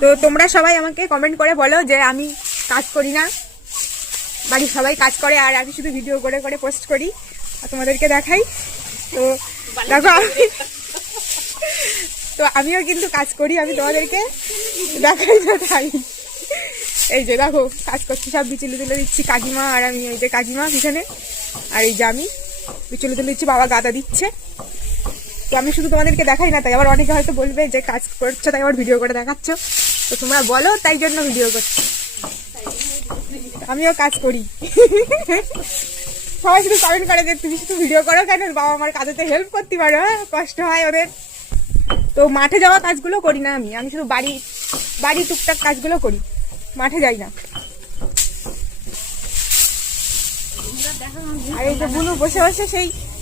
তো তোমরা সবাই আমাকে কমেন্ট করে বলো যে আমি কাজ করি না, বাড়ির সবাই কাজ করে আর আমি শুধু ভিডিও করে করে পোস্ট করি আর তোমাদেরকে দেখাই। তো দেখো তো আমিও কিন্তু কাজ করি, আমি তোমাদেরকে দেখাই না তাই। এই যে দেখো কাজ করছি, সব বিচুলি তুলে দিচ্ছি কাকিমা আর আমি। এই যে কাকিমা পিছনে, আর এই যে আমি বিচুলি তুলে দিচ্ছি, বাবা গাদা দিচ্ছে। তো আমি শুধু তোমাদেরকে দেখাই না তাই আবার অনেকে হয়তো বলবে যে কাজ করছো তাই আবার ভিডিও করে দেখাচ্ছ। তো তোমরা বলো তাই জন্য ভিডিও করছি, আমিও কাজ করি। সবাই শুধু কমেন্ট করে যে তুমি শুধু ভিডিও করো কেন, বাবা আমার কাজেতে হেল্প করতে পারো, হ্যাঁ কষ্ট হয় ওদের। তো মাঠে যাওয়া কাজগুলো করি না আমি শুধু বাড়ি টুকটাক কাজগুলো করি, মাঠে যাই না। আর এই যে বুনু বসে বসে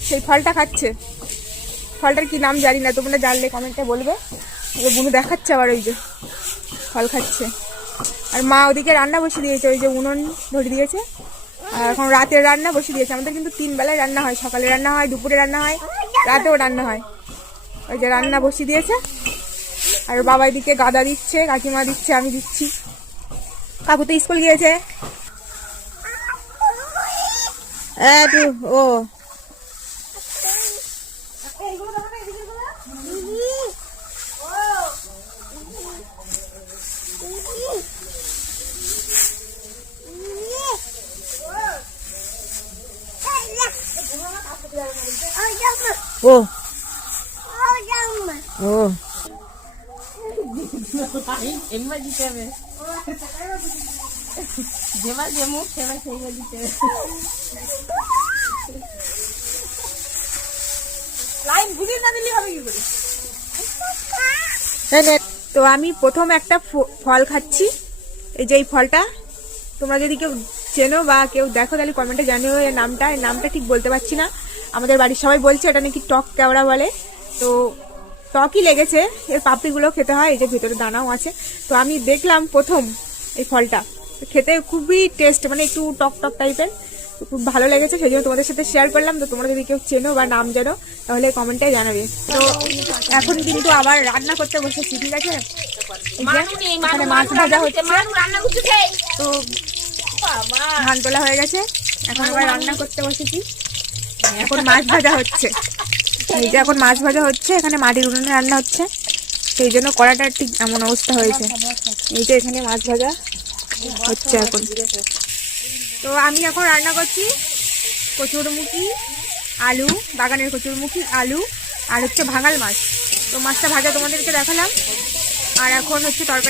সেই ফলটা খাচ্ছে, ফলটার কি নাম জানি না, তোমরা জানলে কমেন্টে বলবে। বুনু দেখাচ্ছে আবার ওই যে ফল খাচ্ছে। আর মা ওদিকে রান্না বসিয়ে দিয়েছে, ওই যে উনুন ধরে দিয়েছে, আর এখন রাতের রান্না বসিয়ে দিয়েছে। আমাদের কিন্তু 3 বেলায় রান্না হয়, সকালে রান্না হয়, দুপুরে রান্না হয়, রাতেও রান্না হয়। ওই যে রান্না বসিয়ে দিয়েছে, আর বাবা এদিকে গাদা দিচ্ছে, কাকিমা দিচ্ছে, আমি দিচ্ছি। কাকু তো স্কুল গিয়েছে। ও ও ও তো আমি প্রথম একটা ফল খাচ্ছি, এই যে এই ফলটা। তোমরা যদি কেউ চেনো বা কেউ দেখো তাহলে কমেন্টে জানিও এর নামটা ঠিক বলতে পারছি না। আমাদের বাড়ির সবাই বলছে এটা নাকি টক কেওড়া বলে। তো টকই লেগেছে, এর পাপড়িগুলো খেতে হয়, এই যে ভিতরে দানাও আছে। তো আমি দেখলাম প্রথম এই ফলটা, খেতে খুবই টেস্ট, মানে একটু টক টক টাইপের, খুব ভালো লেগেছে, সেই জন্য তোমাদের সাথে শেয়ার করলাম। তো তোমরা যদি কেউ চেনো বা নাম জানো তাহলে কমেন্টে জানাবে। তো এখন কিন্তু আবার রান্না করতে বসেছি, ঠিক আছে। এখানে মাছ ভাজা হচ্ছে, তো ধান তোলা হয়ে গেছে, এখন আবার রান্না করতে বসেছি। এখন মাছ ভাজা হচ্ছে, এই যে এখন মাছ ভাজা হচ্ছে, এখানে মাটির উনুনে রান্না হচ্ছে, সেই জন্য কড়াটা ঠিক এমন অবস্থা হয়েছে। এই যে এখানে মাছ ভাজা হচ্ছে এখন। তো আমি এখন রান্না করছি কচুরমুখী আলু, বাগানের কচুরমুখী আলু আর হচ্ছে ভাঙাল মাছ। তো মাছটা ভাজা তোমাদেরকে দেখালাম, আর এখন হচ্ছে তরকারি